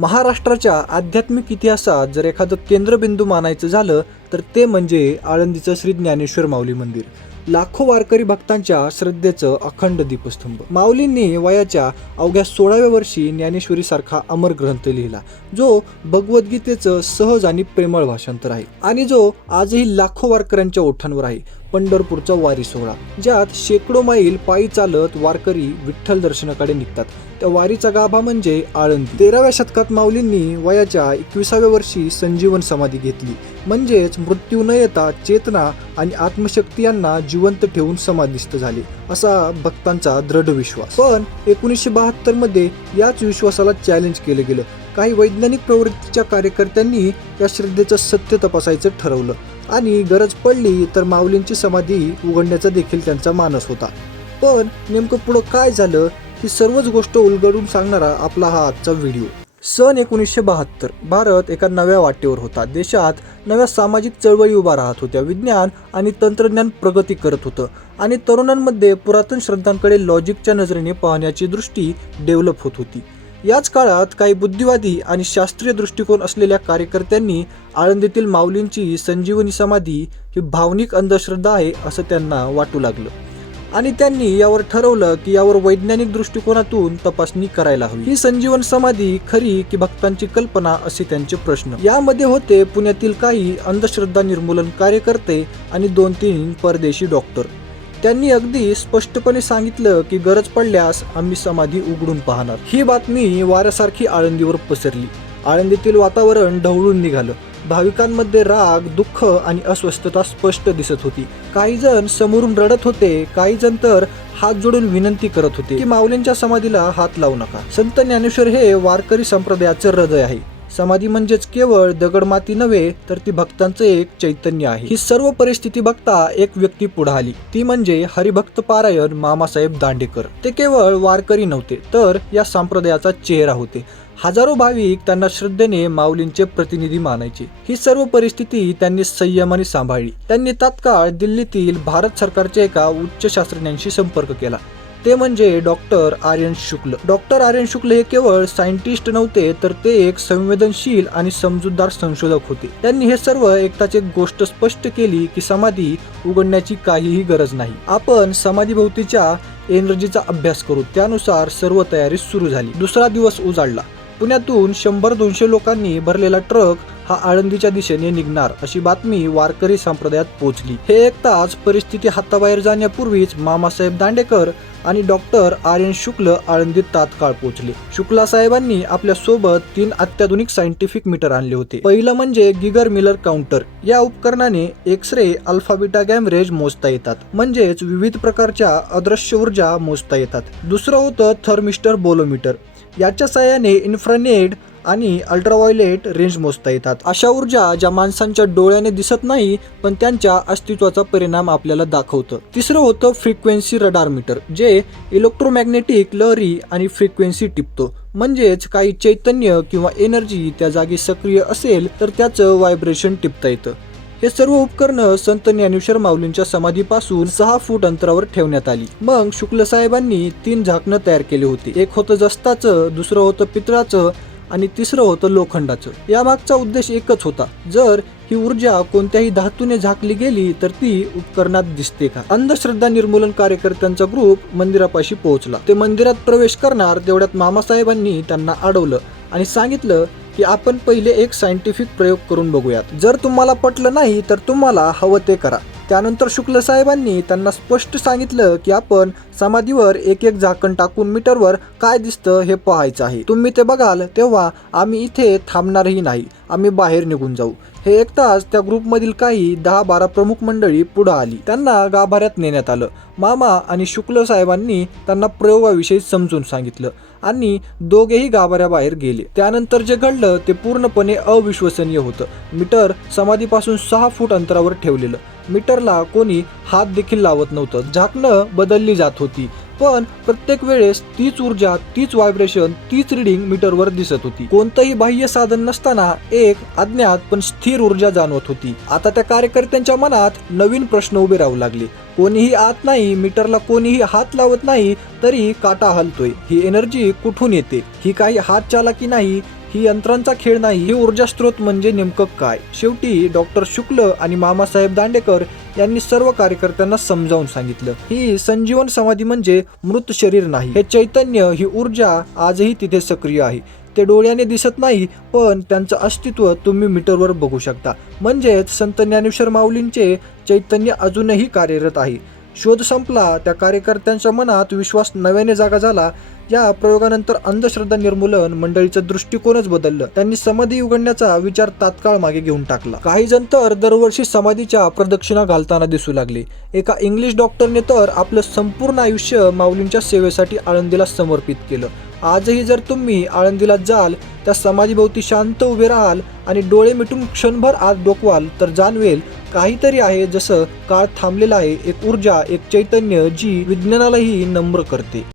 महाराष्ट्राच्या आध्यात्मिक इतिहासात जर एखादं केंद्रबिंदू मानायचं झालं तर ते म्हणजे आळंदीचं श्री ज्ञानेश्वर माऊली मंदिर लाखो वारकरी भक्तांच्या श्रद्धेचं अखंड दीपस्तंभ माऊलींनी वयाच्या अवघ्या सोळाव्या वर्षी ज्ञानेश्वरीसारखा अमर ग्रंथ लिहिला जो भगवद्गीतेचं सहज आणि प्रेमळ भाषांतर आहे आणि जो आजही लाखो वारकऱ्यांच्या ओठांवर आहे पंढरपूरचा वारी सोहळा ज्यात शेकडो माईल पायी चालत वारकरी विठ्ठल दर्शनाकडे निघतात त्या वारीचा गाभा म्हणजे आळंदी तेराव्या शतकात माऊलींनी वयाच्या एकविसाव्या वर्षी संजीवन समाधी घेतली म्हणजेच मृत्यू न येता चेतना आणि आत्मशक्ती यांना जिवंत ठेवून समाधिस्थ झाले असा भक्तांचा दृढ विश्वास पण एकोणीसशे बहात्तर मध्ये याच विश्वासाला चॅलेंज केलं गेलं काही वैज्ञानिक प्रवृत्तीच्या कार्यकर्त्यांनी या श्रद्धेचं सत्य तपासायचं ठरवलं आणि गरज पडली तर माऊलींची समाधी उघडण्याचा देखील त्यांचा मानस होता पण नेमकं पुढं काय झालं ही सर्वच गोष्ट उलगडून सांगणारा आपला हा आजचा व्हिडिओ सन एकोणीसशे बहात्तर भारत एका नव्या वाटेवर होता देशात नव्या सामाजिक चळवळी उभा राहत होत्या विज्ञान आणि तंत्रज्ञान प्रगती करत होतं आणि तरुणांमध्ये पुरातन श्रद्धांकडे लॉजिकच्या नजरेने पाहण्याची दृष्टी डेव्हलप होत होती याच काळात काही बुद्धिवादी आणि शास्त्रीय दृष्टिकोन असलेल्या कार्यकर्त्यांनी आळंदीतील माऊलींची संजीवनी समाधी ही भावनिक अंधश्रद्धा आहे असं त्यांना वाटू लागलं आणि त्यांनी यावर ठरवलं की यावर वैज्ञानिक दृष्टिकोनातून तपासणी करायला हवी ही संजीवन समाधी खरी की भक्तांची कल्पना असे त्यांचे प्रश्न यामध्ये होते पुण्यातील काही अंधश्रद्धा निर्मूलन कार्यकर्ते आणि दोन तीन परदेशी डॉक्टर त्यांनी अगदी स्पष्टपणे सांगितलं की गरज पडल्यास आम्ही समाधी उघडून पाहणार ही बातमी वाऱ्यासारखी आळंदीवर पसरली आळंदीतील वातावरण ढवळून निघालं भाविकांमध्ये राग दुःख आणि अस्वस्थता स्पष्ट दिसत होती काही जण समोरून रडत होते काही जण तर हात जोडून विनंती करत होते की माऊलींच्या समाधीला हात लावू नका संत ज्ञानेश्वर हे वारकरी संप्रदायाचे हृदय आहे समाधी म्हणजेच केवळ दगडमाती नव्हे तर ती भक्तांचं एक चैतन्य आहे ही सर्व परिस्थिती बघता एक व्यक्ती पुढे आली ती म्हणजे हरिभक्त पारायण मामासाहेब दांडेकर ते केवळ वारकरी नव्हते तर या संप्रदायाचा चेहरा होते हजारो भाविक त्यांना श्रद्धेने माऊलींचे प्रतिनिधी मानायचे ही सर्व परिस्थिती त्यांनी संयमाने सांभाळली त्यांनी तात्काळ दिल्लीतील भारत सरकारच्या एका उच्च शास्त्रज्ञांशी संपर्क केला ते म्हणजे डॉक्टर आर्यन शुक्ल डॉक्टर आर्यन शुक्ल हे केवळ सायंटिस्ट नव्हते तर ते एक संवेदनशील आणि समजूतदार संशोधक होते त्यांनी हे सर्व एकताच एक गोष्ट स्पष्ट केली की समाधी उघडण्याची काहीही गरज नाही आपण समाधीभोवतीच्या एनर्जीचा अभ्यास करू त्यानुसार सर्व तयारी सुरू झाली दुसरा दिवस उजाडला पुण्यातून शंभर दोनशे लोकांनी भरलेला ट्रक हा आळंदीच्या दिशेने निघणार अशी बातमी वारकरी संप्रदायात पोहोचली हे एकताच परिस्थिती हाताबाहेर जाण्यापूर्वीच मामासाहेब दांडेकर आणि डॉक्टर आर्यन शुक्ल आळंदीत तात्काळ पोहोचले शुक्ला साहेबांनी आपल्या सोबत तीन अत्याधुनिक सायंटिफिक मीटर आणले होते पहिलं म्हणजे गिगर मिलर काउंटर या उपकरणाने एक्स रे अल्फाबिटा गॅमरेज मोजता येतात म्हणजेच विविध प्रकारच्या अदृश्य ऊर्जा मोजता येतात दुसरं होतं थर्मिस्टर बोलोमीटर याच्या सहाय्याने इन्फ्रानेड आणि अल्ट्राव्हायलेट रेंज मोजता येतात अशा ऊर्जा ज्या माणसांच्या डोळ्याने दिसत नाही पण त्यांच्या अस्तित्वाचा परिणाम आपल्याला दाखवतं तिसरं होतं फ्रिक्वेन्सी रडार मीटर जे इलेक्ट्रोमॅग्नेटिक लहरी आणि फ्रिक्वेन्सी टिपतो म्हणजेच काही चैतन्य किंवा एनर्जी त्या जागी सक्रिय असेल तर त्याचं व्हायब्रेशन टिपता येतं हे सर्व उपकरणं संत ज्ञानेश्वर माऊलींच्या समाधीपासून सहा फूट अंतरावर ठेवण्यात आली मग शुक्ल साहेबांनी तीन झाकणं तयार केली होती एक होतं जस्ताचं दुसरं होतं पितळाचं आणि तिसरं होतं लोखंडाचं यामागचा उद्देश एकच होता जर ही ऊर्जा कोणत्याही धातूने झाकली गेली तर ती उपकरणात दिसते का अंधश्रद्धा निर्मूलन कार्यकर्त्यांचा ग्रुप मंदिरापाशी पोहोचला ते मंदिरात प्रवेश करणार तेवढ्यात मामासाहेबांनी त्यांना अडवलं आणि सांगितलं की आपण पहिले एक सायंटिफिक प्रयोग करून बघूयात जर तुम्हाला पटलं नाही तर तुम्हाला हवं ते करा त्यानंतर शुक्ल साहेबांनी त्यांना स्पष्ट सांगितलं की आपण समाधीवर एक एक झाकण टाकून मीटरवर काय दिसतं हे पाहायचं आहे तुम्ही ते बघाल तेव्हा आम्ही इथे थांबणारही नाही आम्ही बाहेर निघून जाऊ हे एक तास त्या ग्रुपमधील काही दहा बारा प्रमुख मंडळी पुढे आली त्यांना गाभाऱ्यात नेण्यात आलं मामा आणि शुक्ल साहेबांनी त्यांना प्रयोगाविषयी समजून सांगितलं आणि दोघेही गाभाऱ्याबाहेर गेले त्यानंतर जे घडलं ते पूर्णपणे अविश्वसनीय होतं मीटर समाधीपासून सहा फूट अंतरावर ठेवलेलं मीटरला कोणी हात देखील लावत नव्हतं झाकणं बदलली जात होती पण प्रत्येक वेळेस तीच ऊर्जा तीच व्हायब्रेशन तीच रिडिंग मीटरवर दिसत होती कोणतंही बाह्य साधन नसताना एक अज्ञात पण स्थिर ऊर्जा जाणवत होती आता त्या कार्यकर्त्यांच्या मनात नवीन प्रश्न उभे राहू लागले कोणीही आत नाही मीटरला कोणीही हात लावत नाही तरी काटा हलतोय ही एनर्जी कुठून येते ही काही हात चालाकी नाही ही यंत्रांचा खेळ नाही ही ऊर्जा स्त्रोत म्हणजे नेमकं काय शेवटी डॉक्टर शुक्ल आणि मामासाहेब दांडेकर यांनी सर्व कार्यकर्त्यांना समजावून सांगितलं ही संजीवन समाधी म्हणजे मृत शरीर नाही हे चैतन्य ही ऊर्जा आजही तिथे सक्रिय आहे ते डोळ्याने दिसत नाही पण त्यांचं अस्तित्व तुम्ही मीटरवर बघू शकता म्हणजेच संत ज्ञानेश्वर माऊलींचे चैतन्य अजूनही कार्यरत आहे शोध संपला त्या कार्यकर्त्यांच्या मनात विश्वास नव्याने जागा झाला या प्रयोगानंतर अंधश्रद्धा निर्मूलन मंडळीचं दृष्टिकोनच बदललं त्यांनी समाधी उघडण्याचा विचार तात्काळ मागे घेऊन टाकला काही जण तर दरवर्षी समाधीच्या प्रदक्षिणा घालताना दिसू लागले एका इंग्लिश डॉक्टरने तर आपलं संपूर्ण आयुष्य माऊलींच्या सेवेसाठी आळंदीला समर्पित केलं आजही जर तुम्ही आळंदीला जाल त्या समाधीभोवती शांत उभे राहाल आणि डोळे मिटून क्षणभर आत डोकवाल तर जाणवेल काहीतरी आहे जसं काळ थांबलेला आहे एक ऊर्जा एक चैतन्य जी विज्ञानालाही नम्र करते